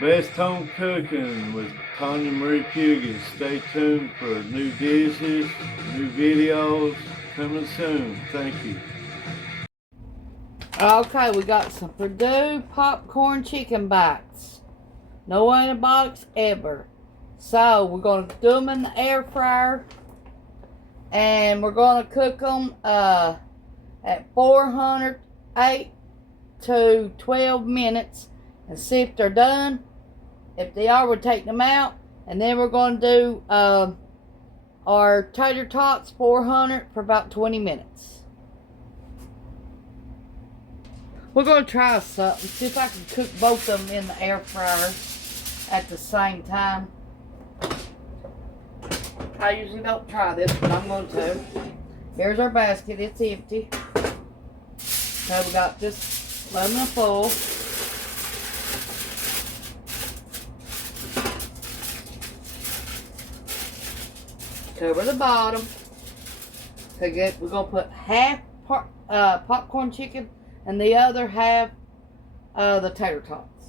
Best Home Cooking with Tawynia M Fugate. Stay tuned for new dishes, new videos coming soon. Thank you. Okay, we got some Purdue popcorn chicken bites. No antibiotics ever. So we're going to do them in the air fryer. And we're going to cook them at 408 to 12 minutes. And see if they're done. If they are, we'll take them out. And then we're going to do our tater tots 400 for about 20 minutes. We're going to try something. See if I can cook both of them in the air fryer at the same time. I usually don't try this, but I'm going to. Here's our basket. It's empty. Okay, we got this aluminum foil. Cover the bottom. Okay, we're going to put half popcorn chicken and the other half the tater tots.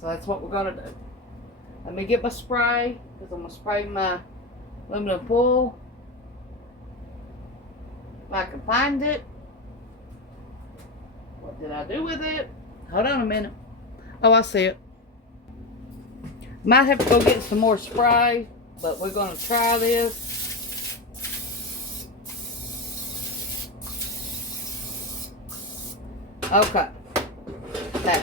So that's what we're going to do. Let me get my spray, because I'm going to spray my aluminum foil. If I can find it. What did I do with it? Hold on a minute. Oh, I see it. Might have to go get some more spray, but we're going to try this. Okay. Now,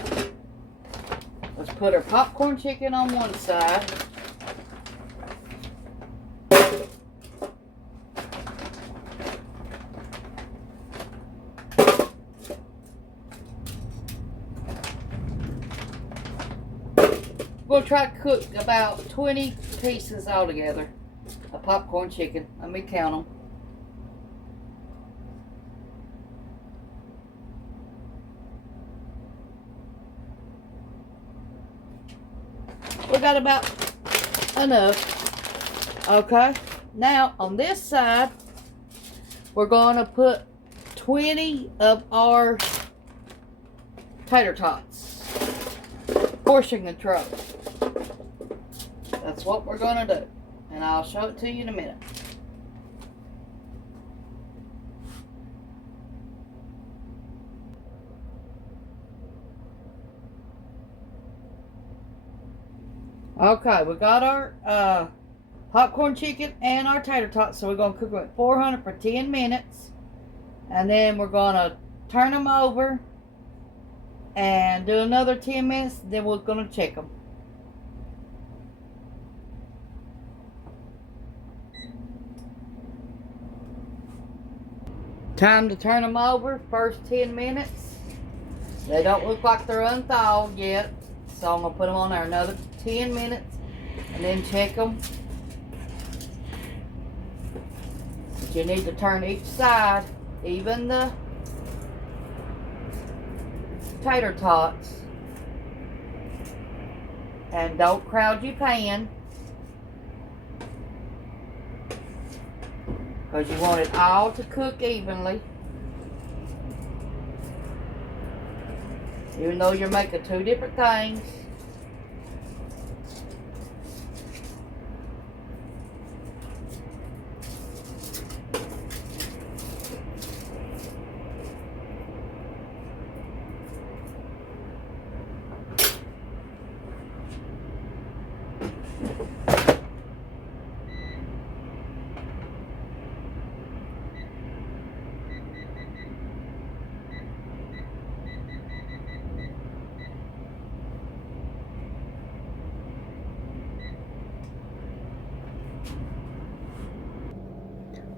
let's put our popcorn chicken on one side. We'll try to cook about 20 pieces altogether of popcorn chicken. Let me count them. We got about enough. Okay. Now on this side, we're going to put 20 of our tater tots. Portion control. That's what we're going to do. And I'll show it to you in a minute. Okay, we got our popcorn chicken and our tater tots. So we're going to cook them at 400 for 10 minutes. And then we're going to turn them over and do another 10 minutes. Then we're going to check them. Time to turn them over. First 10 minutes. They don't look like they're unthawed yet. So I'm going to put them on there another 10 minutes and then check them. But you need to turn each side, even the tater tots. And don't crowd your pan, because you want it all to cook evenly. Even though you're making two different things.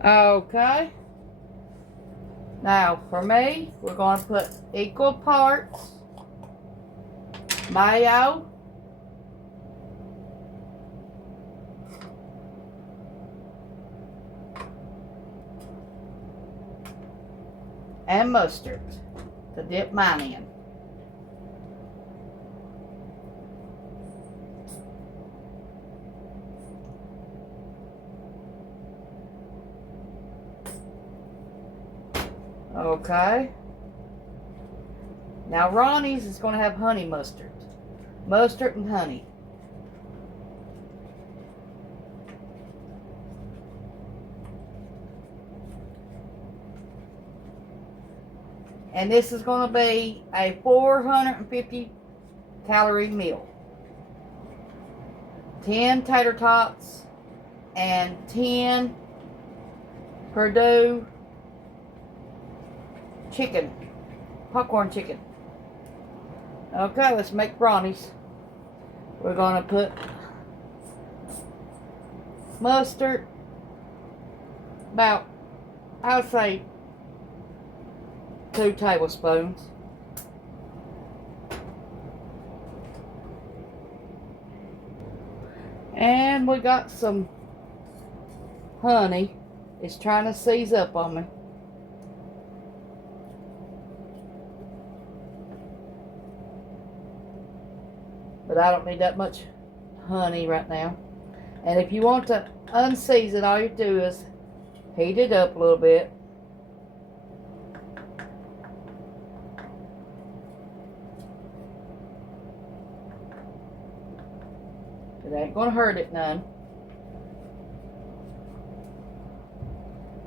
Okay. Now, for me, we're going to put equal parts mayo, and mustard to dip mine in. Okay. Now Ronnie's is going to have honey mustard. mustard, and honey. And this is going to be a 450 calorie meal. 10 tater tots and 10 Purdue chicken, popcorn chicken. Okay, let's make brownies. We're going to put mustard, about, I would say, 2 tablespoons. And we got some honey. It's trying to seize up on me. But I don't need that much honey right now. And if you want to unseason, all you do is heat it up a little bit. It ain't gonna hurt it none.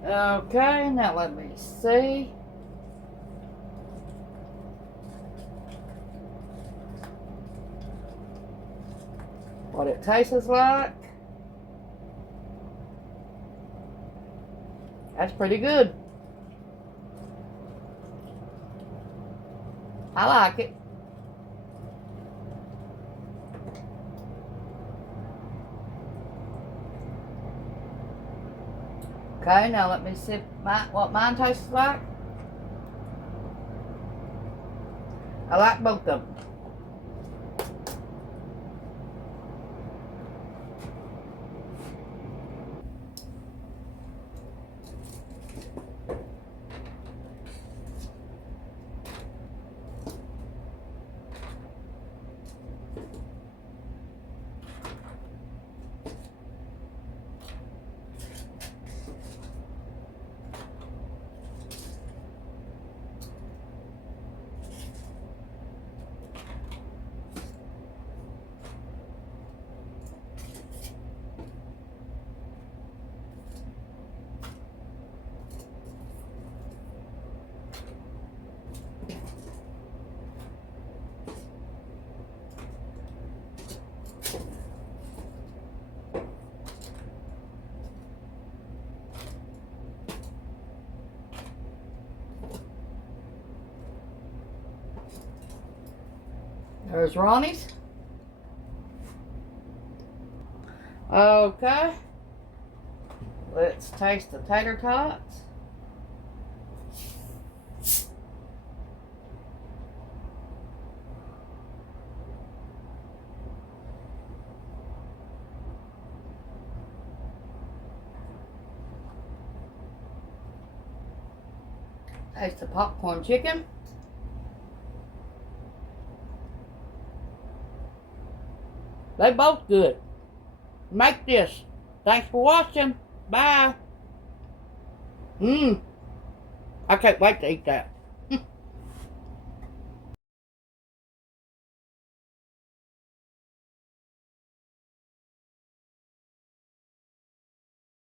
Okay, now let me see. What it tastes like. That's pretty good. I like it. Okay, now let me see what mine tastes like. I like both of them. There's Ronnie's. Okay. Let's taste the tater tots. Taste the popcorn chicken. They both good. Make this. Thanks for watching. Bye. I can't wait to eat that.